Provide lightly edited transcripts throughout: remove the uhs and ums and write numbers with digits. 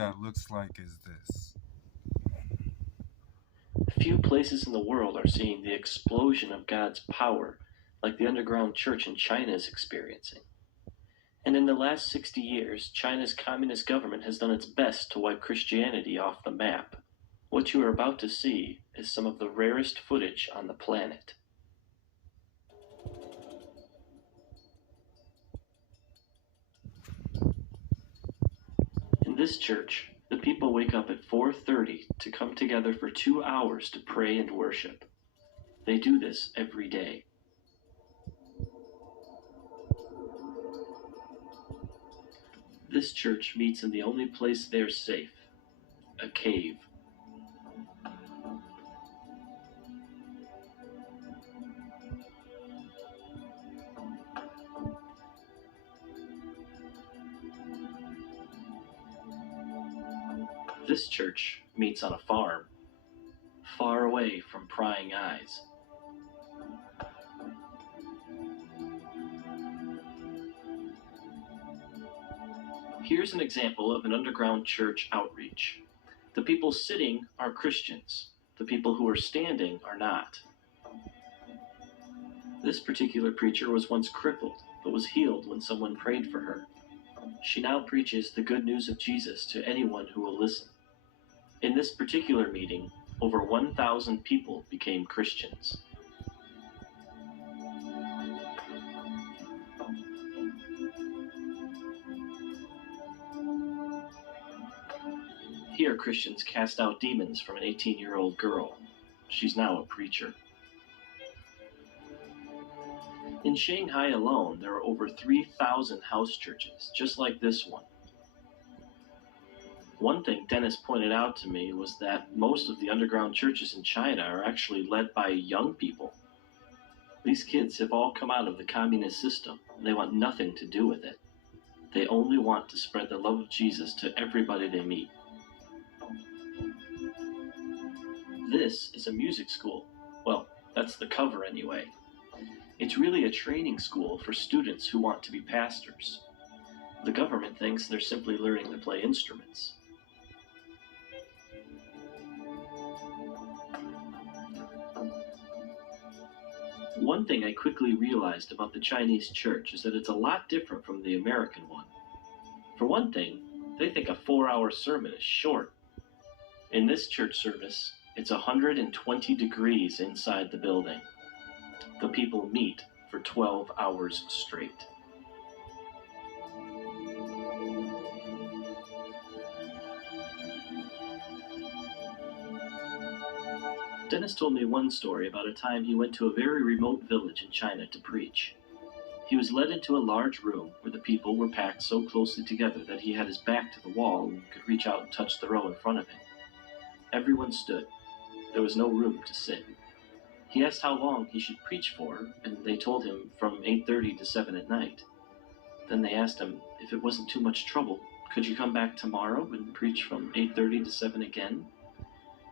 that looks like is this. Few places in the world are seeing the explosion of God's power like the underground church in China is experiencing. And in the last 60 years, China's communist government has done its best to wipe Christianity off the map. What you are about to see is some of the rarest footage on the planet. In this church, the people wake up at 4:30 to come together for 2 hours to pray and worship. They do this every day. This church meets in the only place they're safe, a cave. This church meets on a farm, far away from prying eyes. Here's an example of an underground church outreach. The people sitting are Christians. The people who are standing are not. This particular preacher was once crippled, but was healed when someone prayed for her. She now preaches the good news of Jesus to anyone who will listen. In this particular meeting, over 1,000 people became Christians. Here, Christians cast out demons from an 18-year-old girl. She's now a preacher. In Shanghai alone, there are over 3,000 house churches, just like this one. One thing Dennis pointed out to me was that most of the underground churches in China are actually led by young people. These kids have all come out of the communist system, and they want nothing to do with it. They only want to spread the love of Jesus to everybody they meet. This is a music school. Well, that's the cover anyway. It's really a training school for students who want to be pastors. The government thinks they're simply learning to play instruments. One thing I quickly realized about the Chinese church is that it's a lot different from the American one. For one thing, they think a 4-hour sermon is short. In this church service, it's 120 degrees inside the building. The people meet for 12 hours straight. Dennis told me one story about a time he went to a very remote village in China to preach. He was led into a large room where the people were packed so closely together that he had his back to the wall and could reach out and touch the row in front of him. Everyone stood. There was no room to sit. He asked how long he should preach for, and they told him from 8:30 to 7 at night. Then they asked him if it wasn't too much trouble, could you come back tomorrow and preach from 8:30 to 7 again?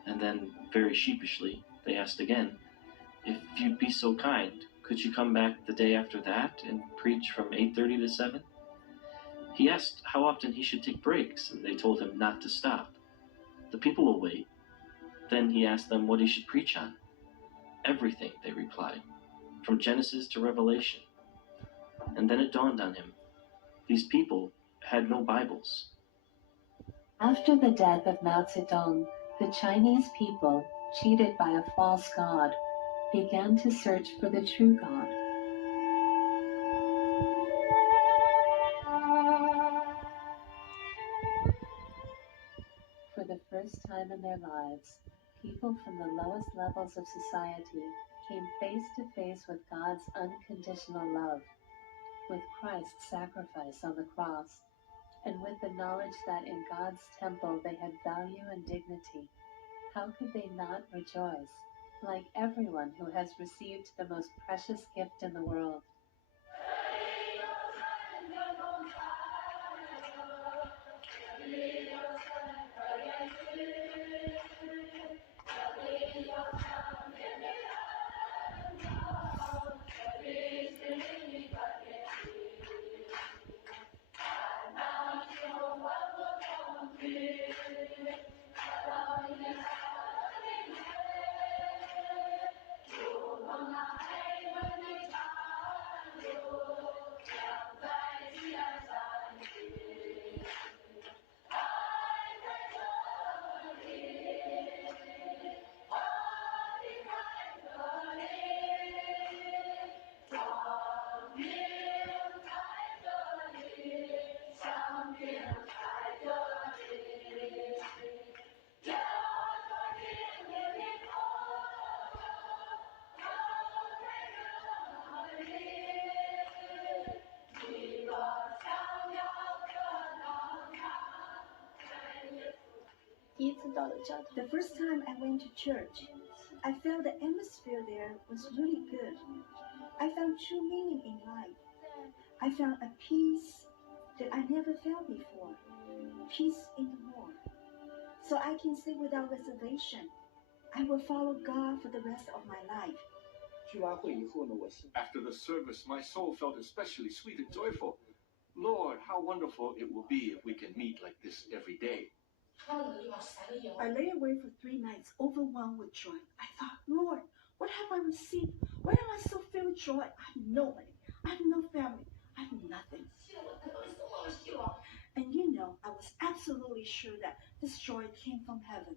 And then, very sheepishly, they asked again, if you'd be so kind, could you come back the day after that and preach from 8:30 to 7? He asked how often he should take breaks, and they told him not to stop. The people will wait. Then he asked them what he should preach on. Everything, they replied, from Genesis to Revelation. And then it dawned on him. These people had no Bibles. After the death of Mao Zedong, the Chinese people, cheated by a false god, began to search for the true God. For the first time in their lives, people from the lowest levels of society came face to face with God's unconditional love, with Christ's sacrifice on the cross, and with the knowledge that in God's temple they had value and dignity. How could they not rejoice, like everyone who has received the most precious gift in the world? 第一次到了教堂。 The first time I went to church, I felt the atmosphere there was really good. I found true meaning in life. I found a peace that I never felt before. Peace in the Lord. So I can say without reservation, I will follow God for the rest of my life. 聚完会以后呢，After the service, my soul felt especially sweet and joyful. Lord, how wonderful it will be if we can meet like this every day. I lay awake for 3 nights, overwhelmed with joy. I thought, Lord, what have I received? Why am I so filled with joy? I have nobody. I have no family. I have nothing. And you know, I was absolutely sure that this joy came from heaven.